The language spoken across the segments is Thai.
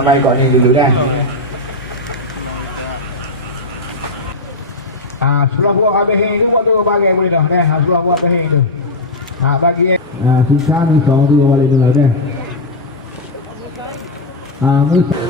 ramai kau ni dulu kan Ah, ha, sebelah buah habis ini buat tu bagai boleh dah. Dah, sebelah buah habis tu. Ah, bagi. Ah, sisa ni sorang tu boleh dulu kan? dah. Ah, musuh.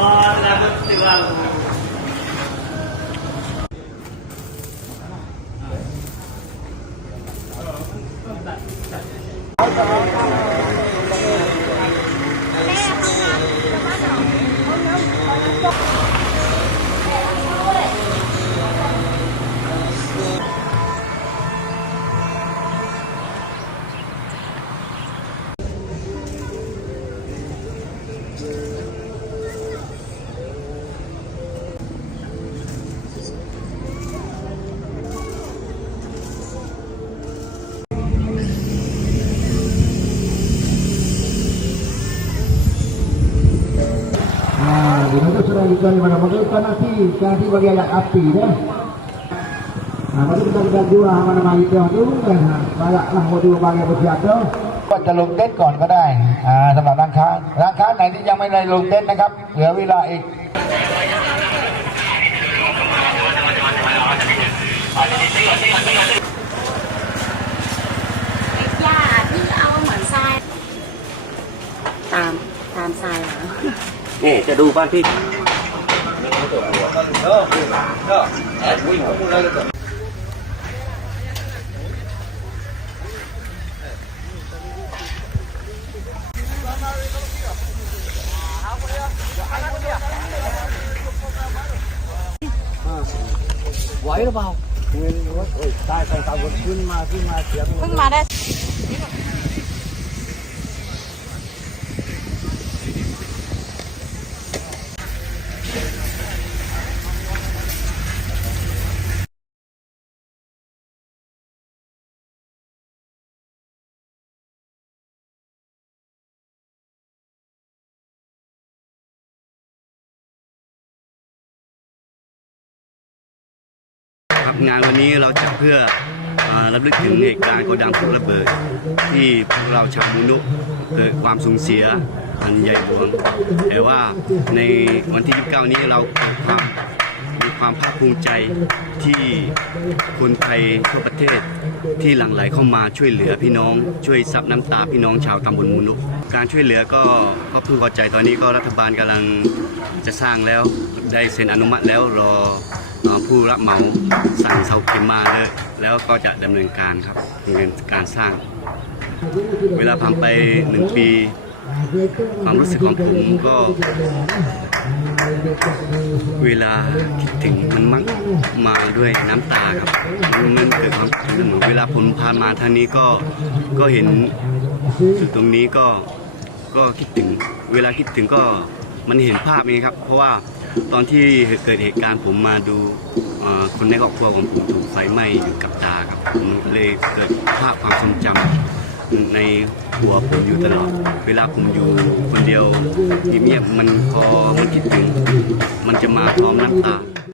Ah, di mana sudah kita di mana mana kan nanti nanti bagi alat api dah. Ah, mari kita kita jual mana mana itu tu kan. Balaklah mau dua bagi bersiap tu. ก็จะลงเต้นก่อนก็ได้อ่าสำหรับร้านค้าร้านค้าไหนที่ยังไม่ได้ลงเต้นนะครับ เหลือเวลาอีกหญ้าที่เอาเหมือ นทรายตามตามทรายเหรอนี่จะดูบ้านที่เพิ่งมาได้ ครับงานวันนี้เราจัดเพื่ออรับลึกถึงเหตุการณ์โกดังพลุระเบิด ที่พวกเราชาวมุนุเกิดความสูญเสียอันใหญ่หลวงแต่ว่าในวันที่ 29 นี้เราเกิดความมีความภาคภูมิใจที่คนไทยทั่วประเทศที่หลั่งไหลเข้ามาช่วยเหลือพี่น้อง ช่วยซับน้ำตาพี่น้องชาวตำบลมุนุการช่วยเหลือก็ก็พึงพอใจตอนนี้ก็รัฐบาลกำลังจะสร้างแล้ว ได้เซ็นอนุมัติแล้วรอเอ่อผู้รับเหมาสั่งเสาเข็มมาเลยแล้วก็จะดำเนินการครับดำเนินการสร้าง เวลาผ่านไปหนึ่งปี ความรู้สึกของผมก็ เวลาคิดถึงมันมักมาด้วยน้ำตาครับมันเกิดความคิดถึงเหมือนเวลาผมผ่านมาทางนี้ก็ก็เห็นจุดตรงนี้ก็ก็คิดถึง เวลาคิดถึงก็มันเห็นภาพนี้ครับ เพราะว่า ตอนที่เกิดเหตุการณ์ผมมาดูคนในครอบครัวของผมถูกไฟไหม้อยู่กับตาครับผมเลยเกิดภาพความทรงจำในหัวผมอยู่ตลอด เวลาผมอยู่คนเดียวเงียบๆมันพอมันคิดถึง มันจะมาพร้อมน้ำตา